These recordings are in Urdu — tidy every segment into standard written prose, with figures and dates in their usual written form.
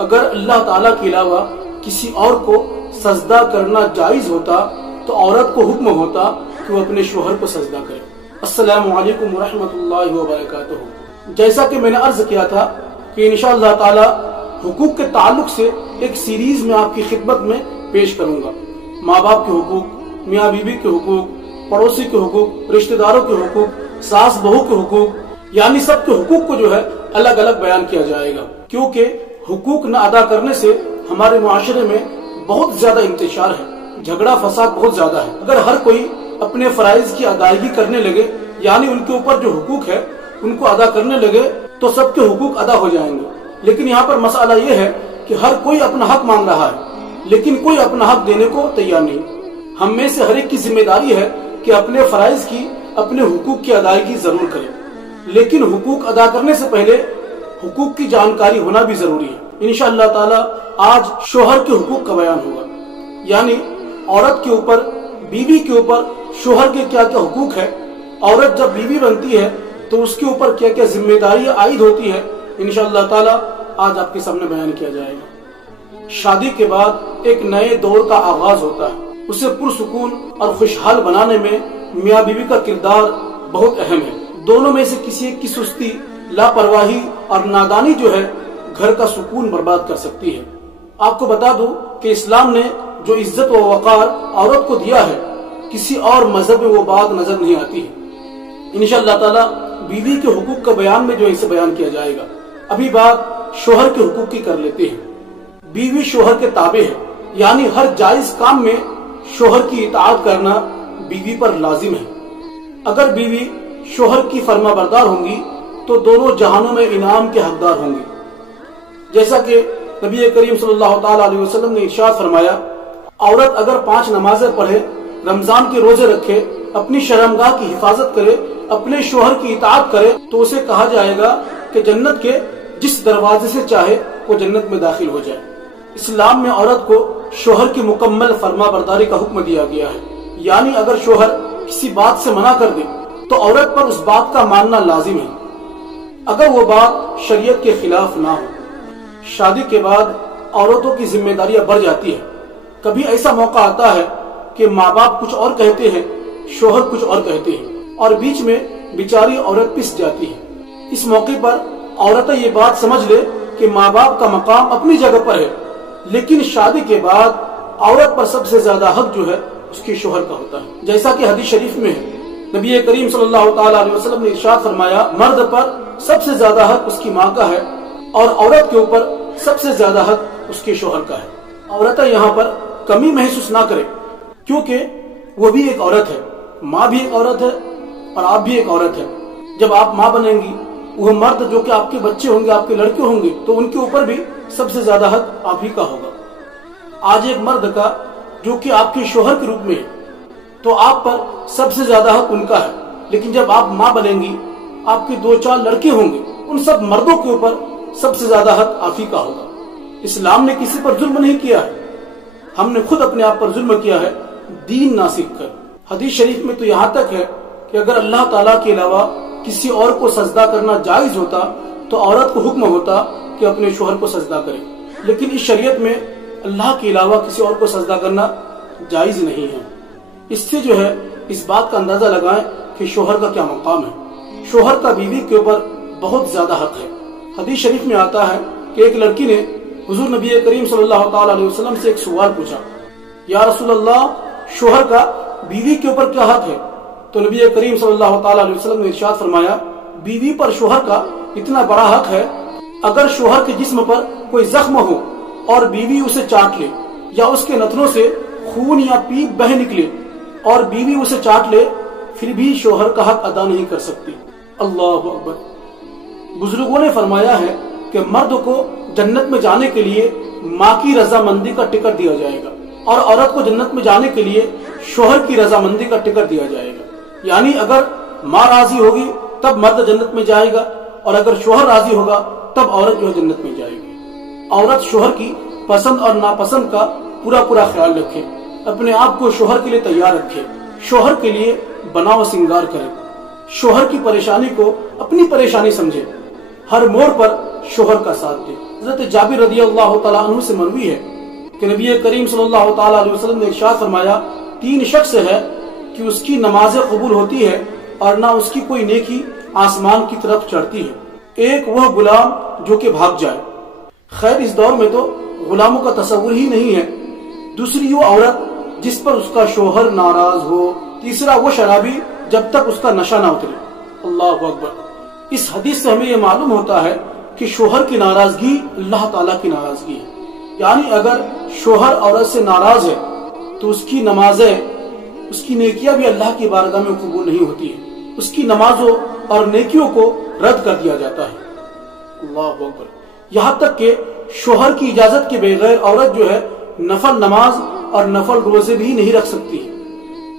اگر اللہ تعالیٰ کے علاوہ کسی اور کو سجدہ کرنا جائز ہوتا تو عورت کو حکم ہوتا کہ وہ اپنے شوہر کو سجدہ کرے۔ السلام علیکم ورحمۃ اللہ وبرکاتہ۔ جیسا کہ میں نے عرض کیا تھا کہ انشاءاللہ تعالی حقوق کے تعلق سے ایک سیریز میں آپ کی خدمت میں پیش کروں گا۔ ماں باپ کے حقوق، میاں بیوی کے حقوق، پڑوسی کے حقوق، رشتہ داروں کے حقوق، ساس بہو کے حقوق، یعنی سب کے حقوق کو جو ہے الگ الگ بیان کیا جائے گا، کیونکہ حقوق نہ ادا کرنے سے ہمارے معاشرے میں بہت زیادہ انتشار ہے، جھگڑا فساد بہت زیادہ ہے۔ اگر ہر کوئی اپنے فرائض کی ادائیگی کرنے لگے، یعنی ان کے اوپر جو حقوق ہے ان کو ادا کرنے لگے، تو سب کے حقوق ادا ہو جائیں گے۔ لیکن یہاں پر مسئلہ یہ ہے کہ ہر کوئی اپنا حق مانگ رہا ہے، لیکن کوئی اپنا حق دینے کو تیار نہیں۔ ہم میں سے ہر ایک کی ذمہ داری ہے کہ اپنے فرائض کی، اپنے حقوق کی ادائیگی ضرور کرے، لیکن حقوق ادا کرنے سے پہلے حقوق کی جانکاری ہونا بھی ضروری ہے۔ انشاءاللہ تعالی آج شوہر کے حقوق کا بیان ہوگا، یعنی عورت کے اوپر، بیوی کے اوپر شوہر کے کیا کیا حقوق ہے، عورت جب بیوی بنتی ہے تو اس کے اوپر کیا کیا ذمہ داریاں عائد ہوتی ہے، انشاءاللہ تعالی آج آپ کے سامنے بیان کیا جائے گا۔ شادی کے بعد ایک نئے دور کا آغاز ہوتا ہے، اسے پرسکون اور خوشحال بنانے میں میاں بیوی کا کردار بہت اہم ہے۔ دونوں میں سے کسی ایک کی سستی، لاپرواہی اور نادانی جو ہے گھر کا سکون برباد کر سکتی ہے۔ آپ کو بتا دوں کہ اسلام نے جو عزت و وقار عورت کو دیا ہے، کسی اور مذہب میں وہ بات نظر نہیں آتی ہے۔ انشاءاللہ تعالی بیوی کے حقوق کا بیان میں جو اسے بیان کیا جائے گا۔ ابھی بات شوہر کے حقوق کی کر لیتے ہیں۔ بیوی شوہر کے تابع ہے، یعنی ہر جائز کام میں شوہر کی اطاعت کرنا بیوی پر لازم ہے۔ اگر بیوی شوہر کی فرما بردار ہوں گی تو دونوں جہانوں میں انعام کے حقدار ہوں گی۔ جیسا کہ نبی کریم صلی اللہ تعالی علیہ وسلم نے ارشاد فرمایا، عورت اگر 5 نمازیں پڑھے، رمضان کے روزے رکھے، اپنی شرمگاہ کی حفاظت کرے، اپنے شوہر کی اطاعت کرے، تو اسے کہا جائے گا کہ جنت کے جس دروازے سے چاہے وہ جنت میں داخل ہو جائے۔ اسلام میں عورت کو شوہر کی مکمل فرما برداری کا حکم دیا گیا ہے، یعنی اگر شوہر کسی بات سے منع کر دے تو عورت پر اس بات کا ماننا لازم ہے، اگر وہ بات شریعت کے خلاف نہ ہو۔ شادی کے بعد عورتوں کی ذمہ داریاں بڑھ جاتی ہیں۔ کبھی ایسا موقع آتا ہے کہ ماں باپ کچھ اور کہتے ہیں، شوہر کچھ اور کہتے ہیں، اور بیچ میں بیچاری عورت پس جاتی ہے۔ اس موقع پر عورتیں یہ بات سمجھ لے کہ ماں باپ کا مقام اپنی جگہ پر ہے، لیکن شادی کے بعد عورت پر سب سے زیادہ حق جو ہے اس کے شوہر کا ہوتا ہے۔ جیسا کہ حدیث شریف میں ہے، نبی کریم صلی اللہ تعالی علیہ وسلم نے ارشاد فرمایا، مرد پر سب سے زیادہ حق اس کی ماں کا ہے اور عورت کے اوپر سب سے زیادہ حق اس کے شوہر کا ہے۔ عورتیں یہاں پر کمی محسوس نہ کرے، کیونکہ وہ بھی ایک عورت ہے، ماں بھی ایک عورت ہے اور آپ بھی ایک عورت ہے۔ جب آپ ماں بنیں گی، وہ مرد جو کہ آپ کے بچے ہوں گے، آپ کے لڑکے ہوں گے، تو ان کے اوپر بھی سب سے زیادہ حق آپ ہی کا ہوگا۔ آج ایک مرد کا جو کہ آپ کے شوہر کے روپ میں ہے، تو آپ پر سب سے زیادہ حق ان کا ہے، لیکن جب آپ ماں بنیں گی، آپ کے 2-4 لڑکے ہوں گے، ان سب مردوں کے اوپر سب سے زیادہ حق آپ ہی کا ہوگا۔ اسلام نے کسی پر ظلم نہیں کیا ہے، ہم نے خود اپنے آپ پر ظلم کیا ہے دین نہ سیکھ کر۔ حدیث شریف میں تو یہاں تک ہے کہ اگر اللہ تعالیٰ کے علاوہ کسی اور کو سجدہ کرنا جائز ہوتا تو عورت کو حکم ہوتا کہ اپنے شوہر کو سجدہ کرے، لیکن اس شریعت میں اللہ کے علاوہ کسی اور کو سجدہ کرنا جائز نہیں ہے۔ اس سے جو ہے اس بات کا اندازہ لگائیں کہ شوہر کا کیا مقام ہے۔ شوہر کا بیوی کے اوپر بہت زیادہ حق ہے۔ حدیث شریف میں آتا ہے کہ ایک لڑکی نے حضور نبی کریم صلی اللہ تعالی علیہ وسلم سے ایک سوال پوچھا، یا رسول اللہ، شوہر کا بیوی کے اوپر کیا حق ہے؟ تو نبی کریم صلی اللہ تعالی علیہ وسلم نے ارشاد فرمایا، بیوی پر شوہر کا اتنا بڑا حق ہے، اگر شوہر کے جسم پر کوئی زخم ہو اور بیوی اسے چاٹ لے، یا اس کے نتنوں سے خون یا پیپ بہہ نکلے اور بیوی اسے چاٹ لے، پھر بھی شوہر کا حق ادا نہیں کر سکتی۔ اللہ اکبر۔ بزرگوں نے فرمایا ہے کہ مرد کو جنت میں جانے کے لیے ماں کی رضامندی کا ٹکٹ دیا جائے گا، اور عورت کو جنت میں جانے کے لیے شوہر کی رضامندی کا ٹکٹ دیا جائے گا۔ یعنی اگر ماں راضی ہوگی تب مرد جنت میں جائے گا، اور اگر شوہر راضی ہوگا تب عورت جو ہے جنت میں جائے گی۔ عورت شوہر کی پسند اور ناپسند کا پورا خیال رکھے، اپنے آپ کو شوہر کے لیے تیار رکھے، شوہر کے لیے بناؤ سنگار کرے، شوہر کی پریشانی کو اپنی پریشانی سمجھے، ہر موڑ پر شوہر کا ساتھ دے۔ حضرت جابر رضی اللہ تعالیٰ عنہ سے مروی ہے کہ نبی کریم صلی اللہ تعالیٰ علیہ وسلم نے ارشاد فرمایا، 3 شخص ہے کہ اس کی نمازیں قبول ہوتی ہے اور نہ اس کی کوئی نیکی آسمان کی طرف چڑھتی ہے۔ ایک وہ غلام جو کہ بھاگ جائے، خیر اس دور میں تو غلاموں کا تصور ہی نہیں ہے۔ دوسری وہ عورت جس پر اس کا شوہر ناراض ہو۔ تیسرا وہ شرابی جب تک اس کا نشہ نہ اترے۔ اللہ اکبر۔ اس حدیث سے ہمیں یہ معلوم ہوتا ہے کہ شوہر کی ناراضگی اللہ تعالیٰ کی ناراضگی ہے، یعنی اگر شوہر عورت سے ناراض ہے تو اس کی نمازیں، اس کی نیکیاں بھی اللہ کی بارگاہ میں قبول نہیں ہوتی ہیں، اس کی نمازوں اور نیکیوں کو رد کر دیا جاتا ہے۔ اللہ اکبر۔ یہاں تک کہ شوہر کی اجازت کے بغیر عورت جو ہے نفل نماز اور نفل روزے بھی نہیں رکھ سکتی۔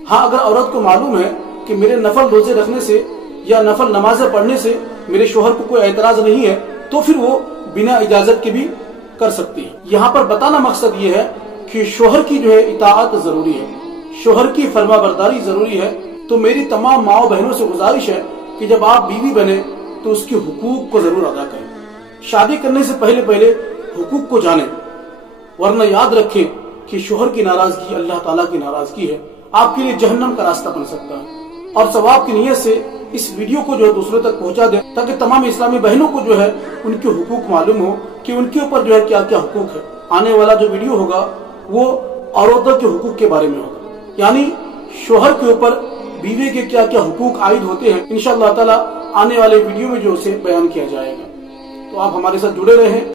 ہاں اگر عورت کو معلوم ہے کہ میرے نفل روزے رکھنے سے یا نفل نمازیں پڑھنے سے میرے شوہر کو کوئی اعتراض نہیں ہے تو پھر وہ بنا اجازت کے بھی کر سکتی ہے۔ یہاں پر بتانا مقصد یہ ہے کہ شوہر کی جو ہے اطاعت ضروری ہے، شوہر کی فرما برداری ضروری ہے۔ تو میری تمام ماؤں بہنوں سے گزارش ہے کہ جب آپ بیوی بنے تو اس کے حقوق کو ضرور ادا کریں۔ شادی کرنے سے پہلے حقوق کو جانیں، ورنہ یاد رکھیں کہ شوہر کی ناراضگی اللہ تعالیٰ کی ناراضگی ہے، آپ کے لیے جہنم کا راستہ بن سکتا ہے۔ اور ثواب کی نیت سے اس ویڈیو کو جو ہے دوسروں تک پہنچا دیں تاکہ تمام اسلامی بہنوں کو جو ہے ان کے حقوق معلوم ہو کہ ان کے اوپر جو ہے کیا کیا حقوق ہے۔ آنے والا جو ویڈیو ہوگا وہ عورتوں کے حقوق کے بارے میں ہوگا، یعنی شوہر کے اوپر بیوی کے کیا کیا حقوق عائد ہوتے ہیں، انشاءاللہ تعالی آنے والے ویڈیو میں جو اسے بیان کیا جائے گا۔ تو آپ ہمارے ساتھ جڑے رہیں۔